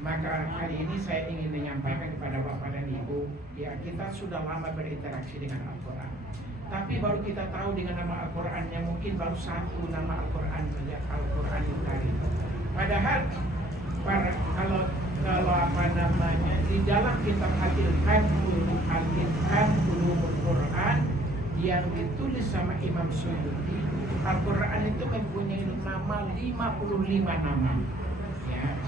Maka kali ini saya ingin menyampaikan kepada Bapak dan Ibu, ya kita sudah lama berinteraksi dengan Al-Quran. Tapi baru kita tahu dengan nama Al-Qurannya mungkin baru satu nama Al-Quran saja, Al-Quran Karim. Padahal kalau apa namanya di dalam kitab Al-Ilkan Ulumul Quran yang ditulis sama Imam Suyuti, Al-Quran itu mempunyai nama 55 nama. Ya.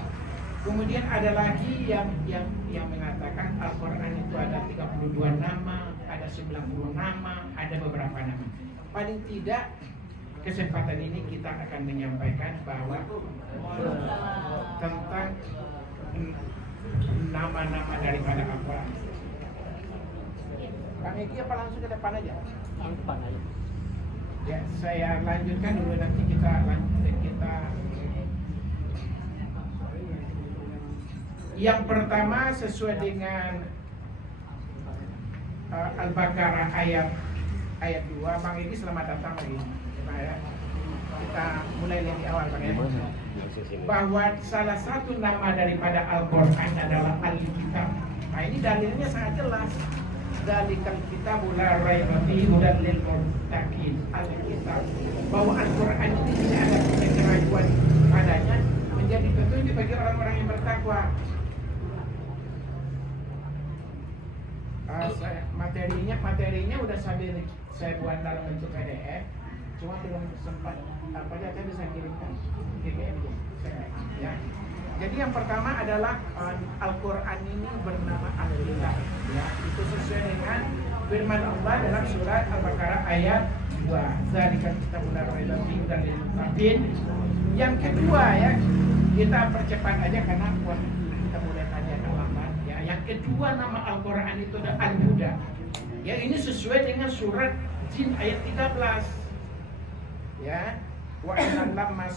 Kemudian ada lagi yang mengatakan Al-Quran itu ada 32 nama, ada 90 nama, ada beberapa nama. Paling tidak kesempatan ini kita akan menyampaikan bahwa tentang nama-nama daripada Al-Quran. Kang Eki apa langsung ke depan aja? Langsung depan aja. Ya, saya lanjutkan dulu nanti kita yang pertama sesuai dengan Al-Baqarah ayat 2. Bang Edi selamat datang lagi. Ya, kita mulai dari awal Bang ya. Bahwa salah satu nama daripada Al-Quran adalah Al-Kitab. Nah ini dalilnya sangat jelas. Dalikal kitabul la raiba fihi hudan lil muttaqin. Al-Kitab. Bahwa Al-Quran ini tidak ada keraguan padanya, menjadi petunjuk bagi orang-orang yang bertakwa. Materinya udah saya buat dalam bentuk PDF, cuma belum sempat apa aja saya bisa kirimkan PDF ya. Jadi yang pertama adalah Al-Quran ini bernama Al-Kitab ya. Itu sesuai dengan firman Allah dalam surat Al-Baqarah ayat 2. Zalikal kitabul la raiba fihi hudan lil muttaqin. Yang kedua ya, kita percepat aja karena kita mulai tanya lambat ya. Yang kedua nama Al-Quran itu adalah Al-Huda. Ya ini sesuai dengan surat Jin ayat 13. Ya. Wa inna lamma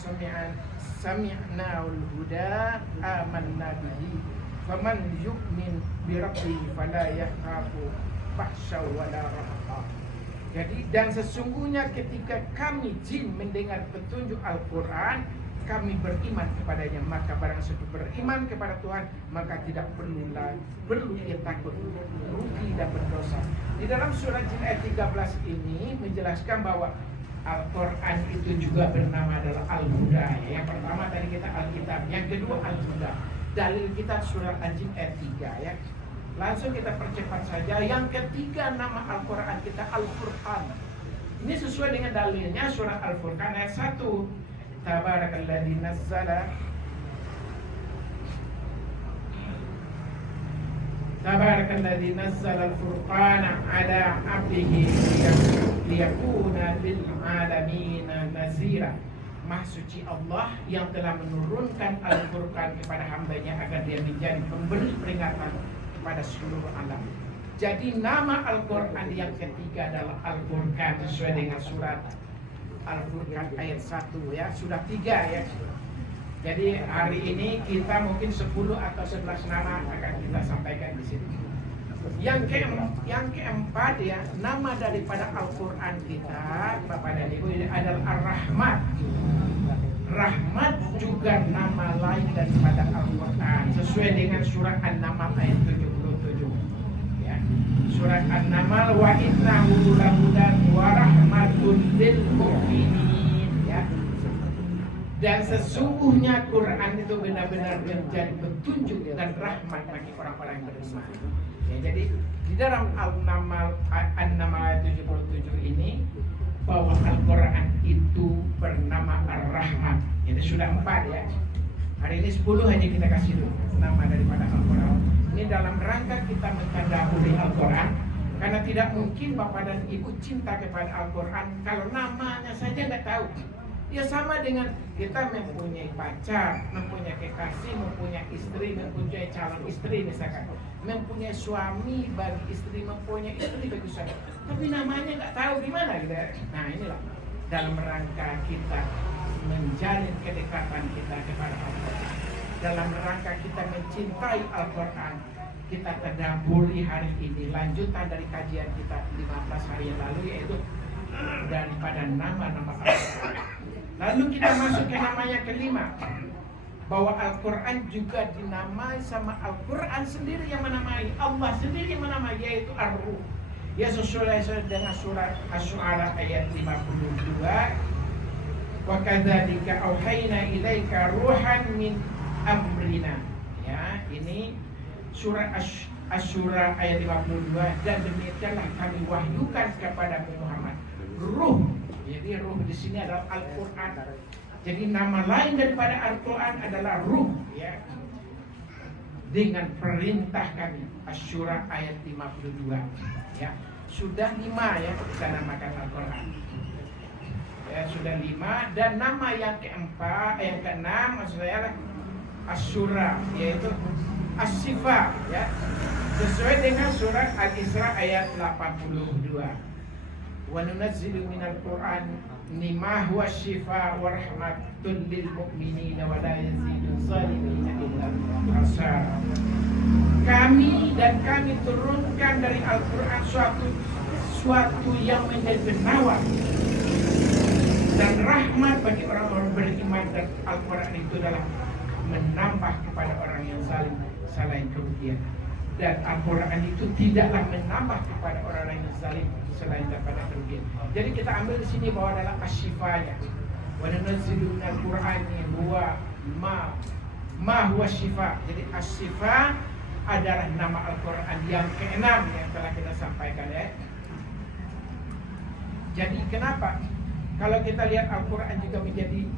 sami'na al-huda amanna bihi faman yu'min bi rabbihi fala yakhafu fahsya wala rahqa. Jadi dan sesungguhnya ketika kami jin mendengar petunjuk Al-Quran, kami beriman kepadanya, maka barang siapa beriman kepada Tuhan maka tidak perlu dia takut rugi dan berdosa. Di dalam surat Jin ayat 13 ini menjelaskan bahwa Al-Quran itu juga bernama adalah Al-Huda. Yang pertama tadi kita Al-Kitab, yang kedua Al-Huda. Dalil kita surat Al-Jin ayat 3 ya. Langsung kita percepat saja. Yang ketiga nama Al-Quran kita Al-Furqan. Ini sesuai dengan dalilnya surat Al-Furqan ayat 1. Tabarakalladzi nazzala Tabarakalladzi nazzala al-furqana ala 'abdihi liyakuna lil 'alamin nazira. Maha suci Allah yang telah menurunkan Al-Furqan kepada hambanya agar dia menjadi pemberi peringatan kepada seluruh alam. Jadi nama Al-Quran yang ketiga adalah Al-Furqan sesuai dengan surat Al-Furqan ayat 1 ya. Sudah 3 ya. Jadi hari ini kita mungkin 10 atau 11 nama akan kita sampaikan di sini. Yang keempat ya, nama daripada Al-Quran kita, Bapak dan Ibu, ini adalah Ar-Rahmat. Rahmat juga nama lain daripada Al-Quran sesuai dengan surat An-Naml ayat 77. Ya. Surat An-Naml wa innahu lahudan wa rahmatun lil mu'minin ya. Dan sesungguhnya Quran itu benar-benar menjadi petunjuk dan rahmat bagi orang-orang yang beriman. Ya, jadi di dalam An-Naml ayat 77 ini bahwa Al-Quran itu bernama Ar-Rahman. Ini sudah 4 ya. Hari ini 10 hanya kita kasih dulu nama daripada Al-Quran. Ini dalam rangka kita mentadaburi Al-Quran. Karena tidak mungkin Bapak dan Ibu cinta kepada Al-Quran kalau namanya saja nggak tahu. Ya sama dengan kita mempunyai pacar, mempunyai kekasih, mempunyai istri, mempunyai calon istri misalkan, mempunyai suami bagi istri, mempunyai istri bagi suami, tapi namanya nggak tahu gimana gitu. Nah inilah dalam rangka kita menjalin kedekatan kita kepada Al-Quran, dalam rangka kita mencintai Al-Quran, kita tadabburi hari ini lanjutan dari kajian kita 15 hari yang lalu, yaitu daripada nama-nama Al-Quran. Lalu kita masuk ke nama yang kelima. bahwa Al-Quran juga dinamai sama Al-Quran sendiri yang menamai, Allah sendiri yang menamai, yaitu Ar-Ruh. Ya, sesuai dengan surat Asy-Syu'ara ayat 52. Wa kadzalika auhayna ilaika ruhan min amrina. Ya, ini surat Asy-Syu'ara ayat 52, dan demikianlah kami wahyukan kepada Muhammad ruh. Jadi ruh di sini adalah Al-Quran. Jadi nama lain daripada Al-Quran adalah ruh, ya. Dengan perintah kami. Asy-Syu'ara ayat 52, ya. Sudah 5 ya kita namakan Al-Quran. Ya, sudah 5, dan nama yang keempat, yang keenam maksudnya Asy-Syu'ara, yaitu As-Sifa, ya. Sesuai dengan surat Al-Isra ayat 82. Wa nunazzilu minal Qur'an ma huwa syifaa wa rahmatun lil mu'minina wa la yazidu zalimina illa khasara. Kami turunkan dari Al-Quran suatu yang menjadi penawar dan rahmat bagi orang-orang beriman, dan Al-Quran itu adalah menambah kepada orang yang zalim selain kerugian. Dan Al-Quran itu tidaklah menambah kepada orang yang zalim selain daripada kerugian. Jadi kita ambil di sini bahwa adalah asy-syifanya. Wa nunazzilu minal Qur'ani huwa ma huwa syifa. Jadi asy-syifa adalah nama Al-Quran yang keenam yang telah kita sampaikan, ya. Jadi kenapa? Kalau kita lihat Al-Quran juga menjadi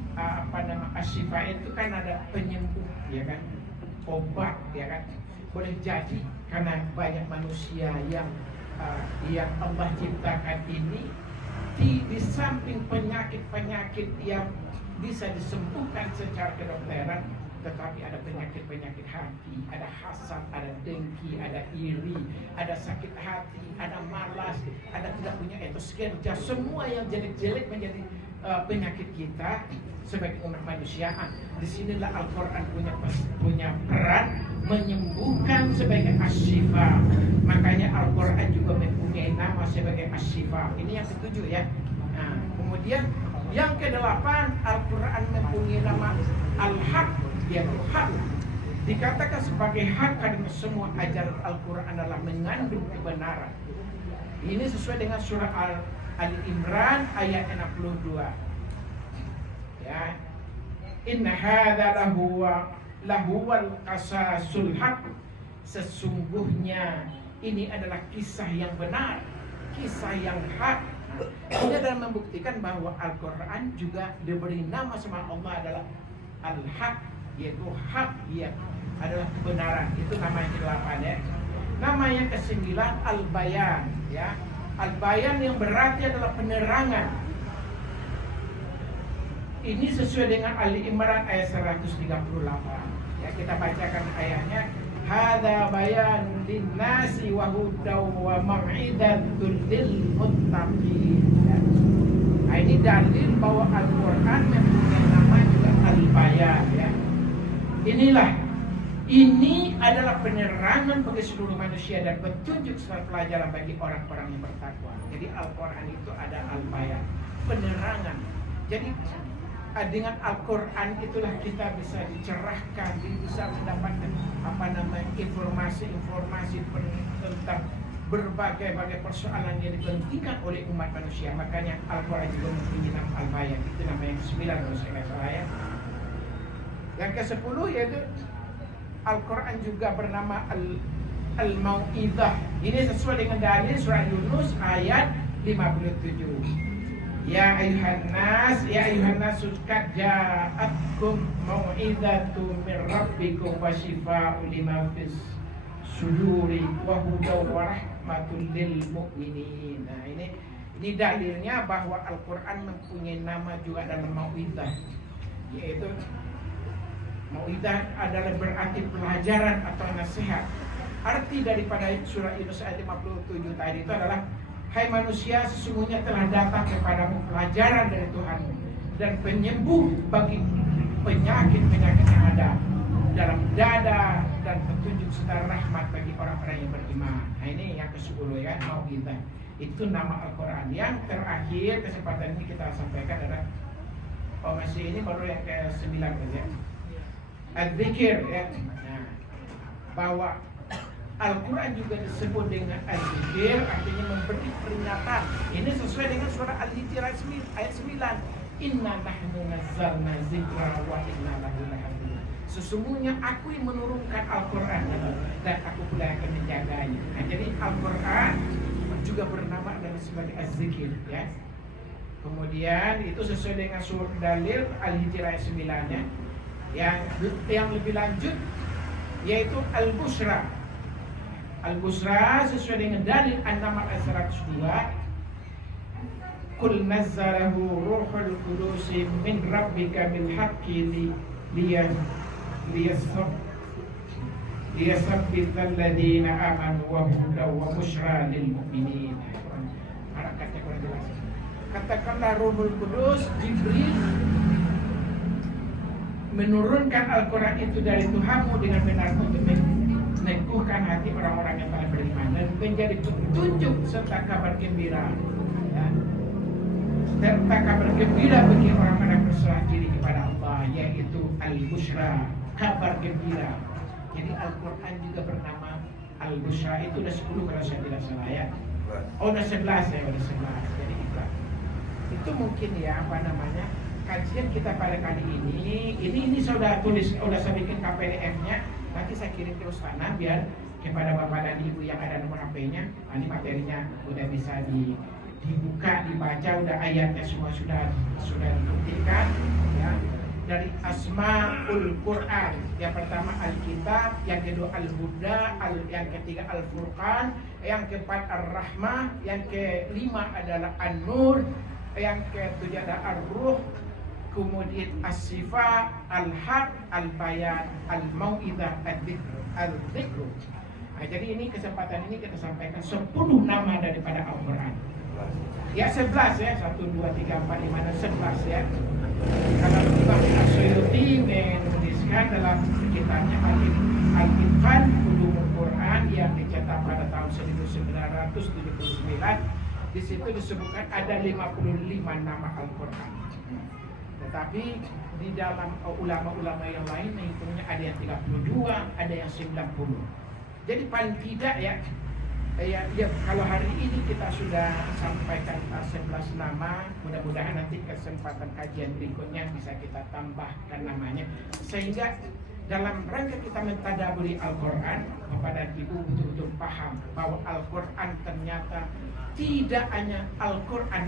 asy-syifa, itu kan ada penyembuh, ya kan? Obat, ya kan? Boleh jadi karena banyak manusia yang Allah ciptakan ini, di samping penyakit-penyakit yang bisa disembuhkan secara kedokteran, tetapi ada penyakit-penyakit hati, ada hasad, ada dengki, ada iri, ada sakit hati, ada malas, ada tidak punya etos kerja. Semua yang jelek-jelek menjadi penyakit kita sebagai umat manusia. Disinilah Al-Quran punya peran menyembuhkan sebagai asy-syifa. Makanya Al-Quran juga mempunyai nama sebagai asy-syifa. Ini yang ketujuh, ya. Nah, kemudian yang kedelapan, Al-Quran mempunyai nama Al-Haq, yaitu hak. Dikatakan sebagai hak karena semua ajaran Al-Quran adalah mengandung kebenaran. Ini sesuai dengan surah Al-Imran ayat 62. Ya. Inna hadza lahuwal qasasul haq. Sesungguhnya ini adalah kisah yang benar, kisah yang hak. Ini adalah membuktikan bahwa Al-Quran juga diberi nama sama Allah adalah Al-Haq, yaitu hak, ya, adalah kebenaran. Itu nama yang ke-8, ya. Nama yang ke-9 Al-Bayan, ya. Al-Bayan yang berarti adalah penerangan. Ini sesuai dengan Ali Imran ayat 138. Ya, kita bacakan ayatnya. Hadza bayanun linnasi wa hudaw wa mau'izatul lil muttaqin. Nah, ini dalil bahwa Al-Quran mempunyai nama juga Al-Bayan, ya. Ini adalah penerangan bagi seluruh manusia dan petunjuk serta pelajaran bagi orang-orang yang bertakwa. Jadi Al-Quran itu ada Al-Bayan, penerangan. Jadi dengan Al-Quran itulah kita bisa dicerahkan, bisa mendapatkan informasi-informasi tentang berbagai persoalan yang dipentingkan oleh umat manusia. Makanya Al-Quran juga mempunyai nama Al-Bayan. Itu nama yang ke-9 kalau saya nggak salah, ya. Yang ke-10 yaitu Al-Quran juga bernama Al-Mau'izah. Ini sesuai dengan dalil surah Yunus ayat 57. Ya ayuhan nas qad ja'atkum mau'izatun min rabbikum wa shifaa'un lima fis suduri wa hudaw wa rahmatul lil mu'minin. Nah, ini dalilnya bahwa Al-Quran mempunyai nama juga dalam mau'izah, yaitu mau'izah adalah berarti pelajaran atau nasihat. Arti daripada surah Yunus ayat 57 tadi itu adalah, hai manusia, sesungguhnya telah datang kepadamu pelajaran dari Tuhanmu dan penyembuh bagi penyakit-penyakit yang ada dalam dada, dan petunjuk serta rahmat bagi orang-orang yang beriman. Nah, ini yang ke-10, ya, mau'izah. Itu nama Al-Quran. Yang terakhir kesempatan ini kita sampaikan adalah masih ini baru yang ke-9 saja. al-dzikir ya. Nah, bahwa Al-Quran juga disebut dengan al-dzikir, artinya memberi peringatan. Ini sesuai dengan surah Al-Hijr ayat 9. Inna nahnu nazzalna dzikra wa inna lahu lahafidun. Sesungguhnya aku yang menurunkan Al-Quran dan aku pula yang akan menjaganya. Nah, jadi Al-Quran juga bernama adalah sebagai az-zikir ya. Kemudian itu sesuai dengan surah dalil Al-Hijr ayat 9-nya. Yang lebih lanjut yaitu al-busra. Al-busra sesuai dengan dalil An-Naml ayat 102. Qul nazzalahu ruhul qudus min rabbika bil haqqi liyasabbita alladziina amanu wa hudan wa busyra lil mu'minin. Harakatnya kurang jelas. Katakanlah Ruhul Kudus, Jibril menurunkan Al-Quran itu dari Tuhanmu dengan benar untuk meneguhkan hati orang-orang yang telah beriman dan menjadi petunjuk serta kabar gembira ya. Serta kabar gembira bagi orang-orang berserah diri kepada Allah, yaitu Al-Bushra, kabar gembira. Jadi Al-Quran juga bernama Al-Bushra. Itu udah 10 kalau saya tidak salah ya. Oh udah 11 ya, udah 11. Jadi itu mungkin ya kajian kita pada kali ini saya sudah tulis, sudah saya bikin KPDF-nya. Nanti saya kirim ke Ustana biar kepada bapak dan ibu yang ada nomor HP-nya. Ini materinya udah bisa dibuka, dibaca, udah ayatnya semua sudah dibuktikan ya. Dari Asmaul Quran, yang pertama Alkitab, yang kedua Al-Huda, yang ketiga Al-Furqan, yang keempat Ar-Rahmah, yang kelima adalah An-Nur, yang ketujuh ada Ar-Ruh, kemudian As-Sifa, Al-Haq, Al-Bayan, Al-Mau'idah, Al-Dzikr. Nah, jadi ini kesempatan ini kita sampaikan 10 nama daripada Al-Quran. Ya 11 ya, 1, 2, 3, 4, 5, dan 11 ya. Kalau Imam As-Suyuti menuliskan dalam kitabnya Al-Itqan Ulumul Quran yang dicetak pada tahun 1979, di situ disebutkan ada 55 nama Al-Quran. Tetapi di dalam ulama-ulama yang lain menghitungnya ada yang 32, ada yang 90. Jadi paling tidak ya kalau hari ini kita sudah sampaikan 11 nama, mudah-mudahan nanti kesempatan kajian berikutnya bisa kita tambahkan namanya, sehingga dalam rangka kita mentadaburi Al-Quran, Bapak dan Ibu betul-betul paham bahwa Al-Quran ternyata tidak hanya Al-Quran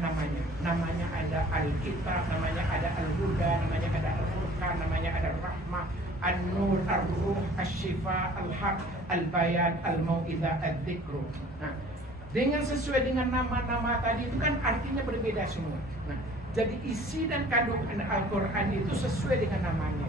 namanya ada Alkitab, namanya ada Al-Huda, namanya ada Al-Furqan, namanya ada Rahmah, An-Nur, Ar-Ruh, Asy-Syifa, Al-Haq, Al-Bayan, Al-Mau'idah, Al-Dzikr. Nah, dengan sesuai dengan nama-nama tadi itu kan artinya berbeda semua. Nah, jadi isi dan kandungan Al-Quran itu sesuai dengan namanya.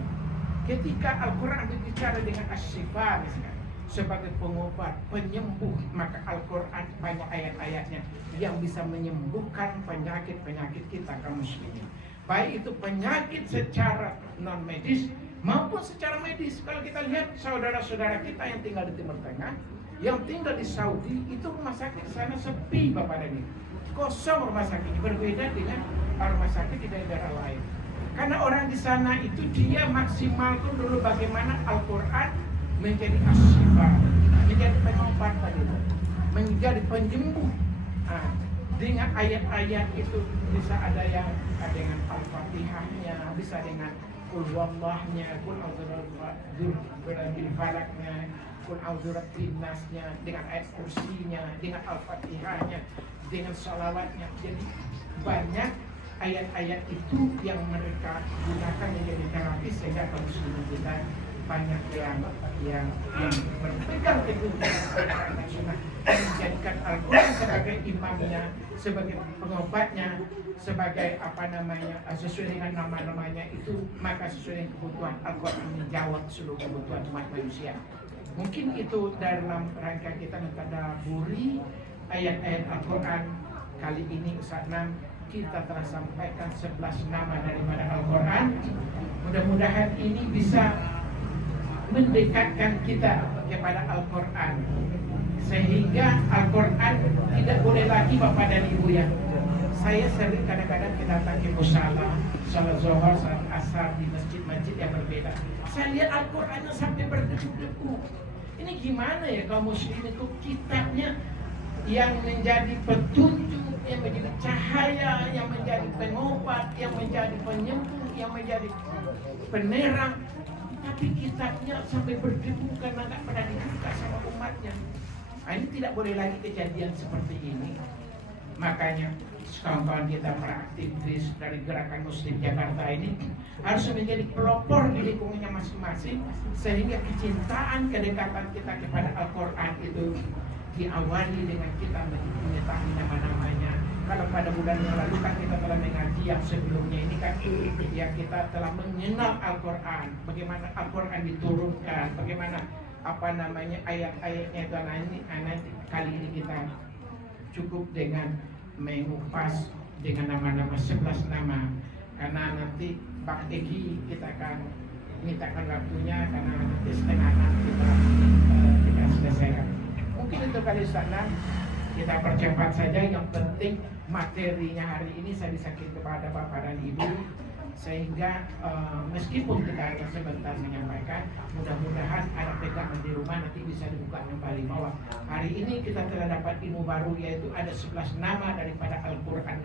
Ketika Al-Quran berbicara dengan Asy-Syifa misalkan, sebagai pengobat, penyembuh, maka Al-Quran banyak ayat-ayatnya yang bisa menyembuhkan penyakit-penyakit kita kaum muslimin. Baik itu penyakit secara non medis maupun secara medis. Kalau kita lihat saudara-saudara kita yang tinggal di Timur Tengah, yang tinggal di Saudi, itu rumah sakit sana sepi Bapak dan Ibu. Kosong rumah sakitnya, berbeda dengan rumah sakit di daerah lain. Karena orang di sana itu dia maksimalkan dulu bagaimana Al-Quran menjadi asyifa, menjadi pengobat tadi, menjadi penyembuh. Nah, dengan ayat-ayat itu bisa ada yang dengan Al-Fatihahnya, bisa dengan Qul Wallahnya, Qul A'udzubil Falaknya, Qul A'udzubil Nasnya, dengan ayat kursinya, dengan Al-Fatihahnya, dengan salawatnya. Jadi banyak ayat-ayat itu yang mereka gunakan menjadi terapi, sehingga kaum muslimin kita banyak yang berpegang teguh dengan Al-Quran dan Sunnah, menjadikan Al-Quran sebagai imamnya, sebagai pengobatnya, sebagai sesuai dengan nama-namanya itu, maka sesuai dengan kebutuhan Al-Quran menjawab seluruh kebutuhan umat manusia. Mungkin itu dalam rangka kita mentadaburi ayat-ayat Al-Quran kali ini. Ustaz Nam, kita telah sampaikan 11 nama daripada Al-Quran. Mudah-mudahan ini bisa mendekatkan kita kepada Al-Quran, sehingga Al-Quran tidak boleh lagi Bapak dan Ibu ya Saya sering kadang-kadang kita datang ke musala, salat zuhur, salat asar di masjid-masjid yang berbeda. Saya lihat Al-Qur'annya sampai berdebu-debu. Ini gimana ya kaum muslim itu kitabnya yang menjadi petunjuk, yang menjadi cahaya, yang menjadi pengobat, yang menjadi penyembuh, yang menjadi penerang, tapi kitabnya sampai berdebu karena nggak pernah dibuka sama umatnya. Nah, ini tidak boleh lagi kejadian seperti ini. Makanya kawan-kawan kita para aktivis dari Gerakan Muslim Jakarta ini harus menjadi pelopor di lingkungannya masing-masing, sehingga kecintaan, kedekatan kita kepada Al-Quran itu diawali dengan kita mengetahui nama-namanya. Kalau pada bulan yang lalu kan kita telah mengaji yang sebelumnya ini kan ya, kita telah mengenal Al-Quran, bagaimana Al-Quran diturunkan, bagaimana ayat-ayatnya itu. Nanti kali ini kita cukup dengan mengupas dengan nama-nama 11 nama, karena nanti Pak Egi kita akan mintakan waktunya, karena nanti setengah 6 kita selesaikan. Mungkin itu kali sana kita percepat saja. Yang penting materinya hari ini saya disakin kepada Bapak dan Ibu, sehingga meskipun kita hanya sebentar menyampaikan, mudah-mudahan ada pegangan di rumah nanti bisa dibuka kembali bahwa hari ini kita telah dapat ilmu baru, yaitu ada 11 nama daripada Al-Quran.